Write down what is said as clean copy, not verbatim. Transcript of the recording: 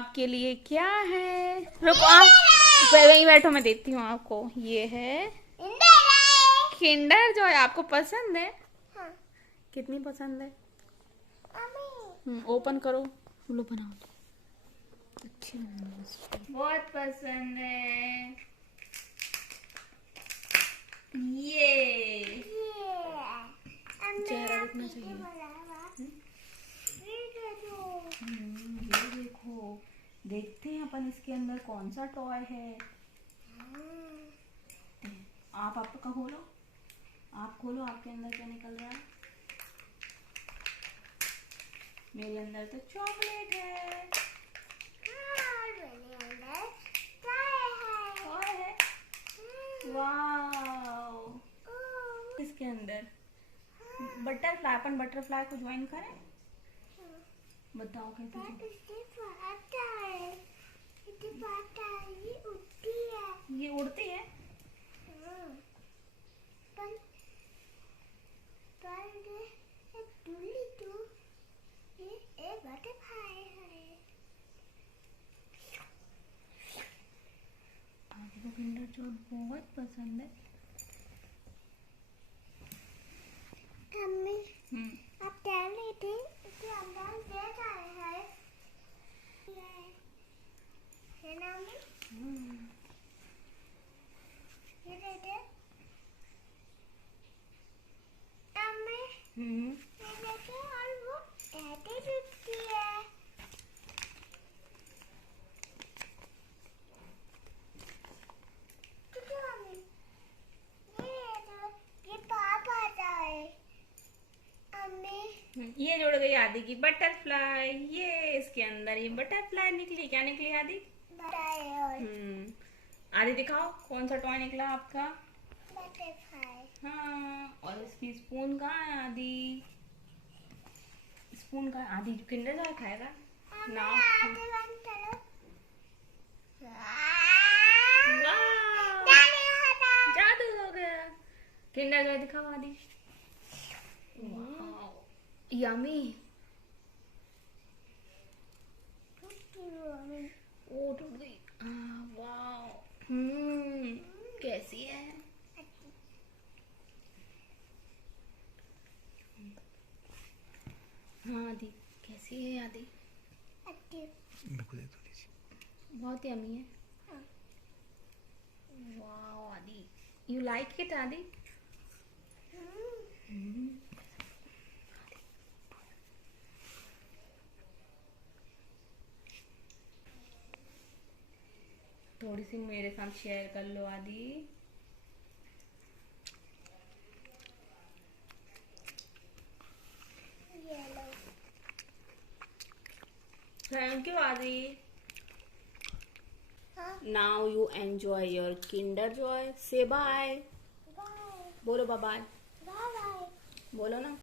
आपके लिए क्या है? रुको, आप वहीं बैठो, मैं देती हूँ आपको। ये है किंडर जॉय। आपको पसंद है? हाँ। कितनी पसंद है? ओपन करो, लो बनाओ। अच्छी बहुत पसंद है ये। चेहरा दिखना चाहिए। ये देखो, देखते हैं अपन इसके अंदर कौन सा टॉय है। आप आपका खोलो, आप खोलो, आपके अंदर क्या निकल रहा है? मेरे अंदर तो चॉकलेट है। और है वाओ। इसके अंदर बटरफ्लाई, अपन बटरफ्लाई को ज्वाइन करें? बताओ कैसे? ये उड़ती है। आपको किंडर जॉय बहुत पसंद है। आप क्या लेते इसके अंदर ये क्या है? ये नाम ये लेते ये लेते और वो ऐसे दिखती है। ये जुड़ गई आदि की बटरफ्लाई। ये इसके अंदर ये बटरफ्लाई निकली। क्या निकली आदि? आदि दिखाओ कौन सा टॉय निकला आपका? बटरफ्लाई। हाँ, और इसकी स्पून कहाँ है आदि? स्पून का आदि किंडर जॉय खाएगा ना? जादू हो गया। किंडर जॉय दिखाओ आदि। यमी। ओ टूट गई। वाओ। कैसी है? हाँ आदि, कैसी है आदि? बहुत यमी है। वाओ आदि, यू लाइक इट आदि? थोड़ी सी मेरे साथ शेयर कर लो Adi. Thank you Adi. Now you enjoy your Kinder Joy. Say bye. बोलो बाय। Bye bye. बोलो ना।